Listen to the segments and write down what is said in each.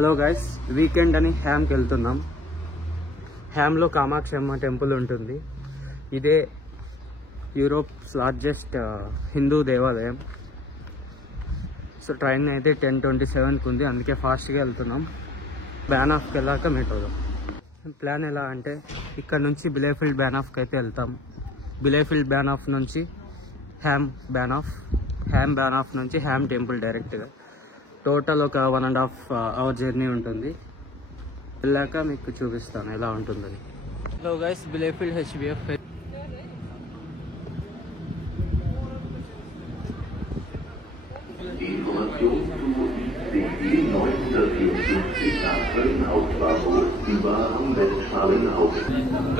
Hello guys, weekend అని హ్యామ్కి వెళ్తున్నాం. హ్యామ్లో కామాక్షి అమ్మ టెంపుల్ ఉంటుంది. ఇదే యూరోప్స్ లార్జెస్ట్ హిందూ దేవాలయం. సో ట్రైన్ అయితే 10:27కి ఉంది, అందుకే ఫాస్ట్గా వెళ్తున్నాం. బ్యానాఫ్కి వెళ్ళాక మీట్ అవుదాం. ప్లాన్ ఎలా అంటే ఇక్కడ నుంచి బిలేఫీల్డ్ బ్యానాఫ్కి అయితే వెళ్తాం. బిలేఫీల్డ్ బ్యానాఫ్ నుంచి హ్యామ్ బ్యానాఫ్ నుంచి హ్యామ్ టెంపుల్ డైరెక్ట్గా. టోటల్ ఒక 1.5 అవర్ జర్నీ ఉంటుంది. వెళ్ళాక మీకు చూపిస్తాను ఎలా ఉంటుందని. Hello guys, Bielefeld HBF.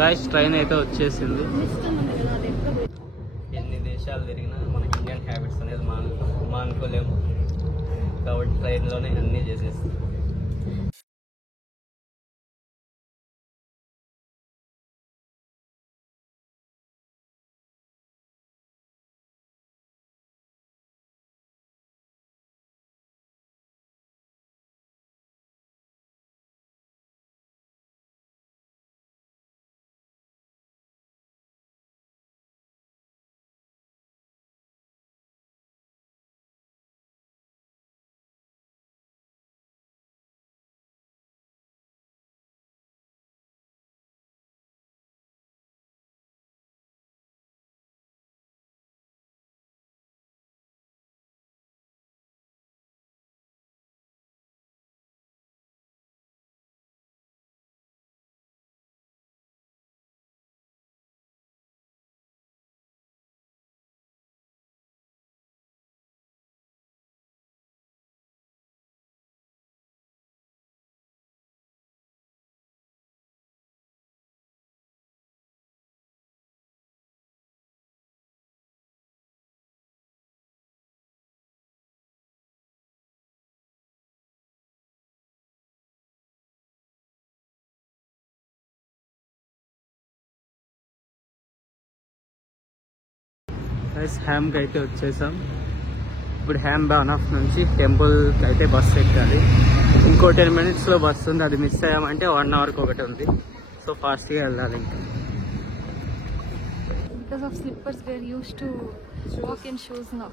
Guys, train అయితే వచ్చేసింది. ఎన్ని దేశాలు తిరిగినా మన ఇండియన్ హ్యాబిట్స్ అనేది మానుకోలేము కాబట్టి ట్రైన్లోనే అన్నీ చేసేస్తాం. హ్యామ్కి అయితే వచ్చేసాం. ఇప్పుడు హ్యామ్ బ్యానాఫ్ నుంచి టెంపుల్కి అయితే బస్సు ఎక్కాలి. ఇంకో 10 minutesలో బస్సు ఉంది. అది మిస్ అయ్యామంటే 1 అవర్కి ఒకటి ఉంది. సో ఫాస్ట్గా వెళ్ళాలి. ఇంకా because of slippers we are used to walk in shoes now.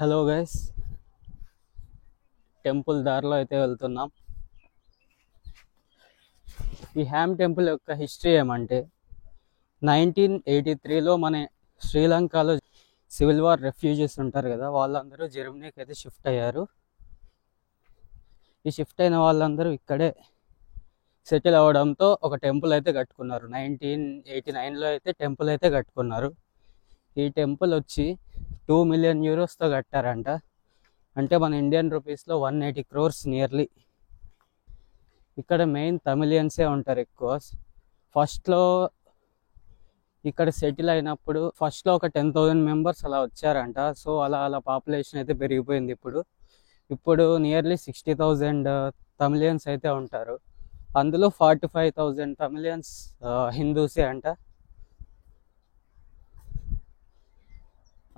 Hello guys, temple దారిలో అయితే వెళ్తున్నాం. ఈ హ్యామ్ టెంపుల్ యొక్క హిస్టరీ ఏమంటే 1983లో మన శ్రీలంకలో సివిల్ వార్ రెఫ్యూజీస్ ఉంటారు కదా, వాళ్ళందరూ జర్మనీకి అయితే షిఫ్ట్ అయ్యారు. ఈ షిఫ్ట్ అయిన వాళ్ళందరూ ఇక్కడే సెటిల్ అవ్వడంతో ఒక టెంపుల్ అయితే కట్టుకున్నారు. 1989లో అయితే టెంపుల్ అయితే కట్టుకున్నారు. ఈ టెంపుల్ వచ్చి 2 million euros కట్టారంట. అంటే మన ఇండియన్ రూపీస్లో 180 crores నియర్లీ. ఇక్కడ మెయిన్ తమిళియన్సే ఉంటారు ఎక్కువ. ఫస్ట్లో ఇక్కడ సెటిల్ అయినప్పుడు ఫస్ట్లో ఒక 10,000 members అలా వచ్చారంట. సో అలా పాపులేషన్ అయితే పెరిగిపోయింది. ఇప్పుడు నియర్లీ 60,000 తమిళియన్స్ అయితే ఉంటారు. అందులో 45,000 తమిళియన్స్ హిందూసే అంట.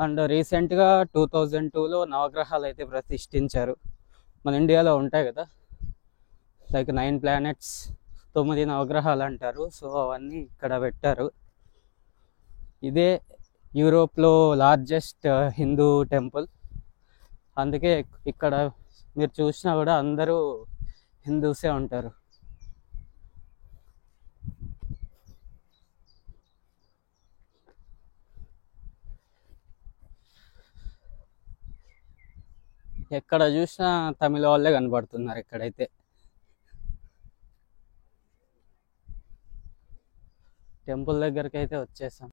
అండ్ రీసెంట్గా 2002లో నవగ్రహాలు అయితే ప్రతిష్ఠించారు. మన ఇండియాలో ఉంటాయి కదా, లైక్ 9 planets, 9 నవగ్రహాలు అంటారు. సో అవన్నీ ఇక్కడ పెట్టారు. ఇదే యూరోప్లో లార్జెస్ట్ హిందూ టెంపుల్. అందుకే ఇక్కడ మీరు చూసినా కూడా అందరూ హిందూసే ఉంటారు. ఎక్కడ చూసినా తమిళ వాళ్ళే కనబడుతున్నారు ఇక్కడైతే. టెంపుల్ దగ్గరికి అయితే వచ్చేసాం.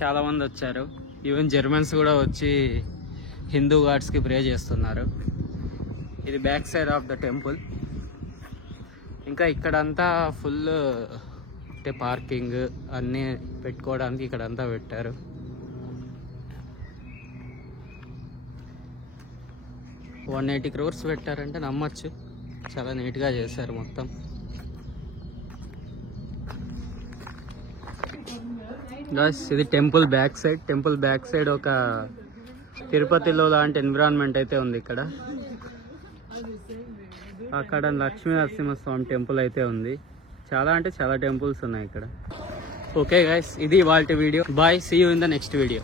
చాలా మంది వచ్చారు, ఈవెన్ జర్మన్స్ కూడా వచ్చి హిందూ గాడ్స్కి ప్రే చేస్తున్నారు. ఇది back side of the temple. ఇంకా ఇక్కడంతా ఫుల్ అంటే పార్కింగ్ అన్నీ పెట్టుకోవడానికి ఇక్కడంతా పెట్టారు. $180 crores పెట్టారంటే నమ్మచ్చు, చాలా నీట్గా చేశారు మొత్తం. గాయ్స్ ఇది temple back side. Temple back side ఒక తిరుపతిలో లాంటి ఎన్విరాన్మెంట్ అయితే ఉంది ఇక్కడ. అక్కడ లక్ష్మీ నరసింహస్వామి టెంపుల్ అయితే ఉంది. చాలా అంటే చాలా టెంపుల్స్ ఉన్నాయి ఇక్కడ. ఓకే గైస్, ఇది ఇవాల్టి video. Bye, see you in the next video.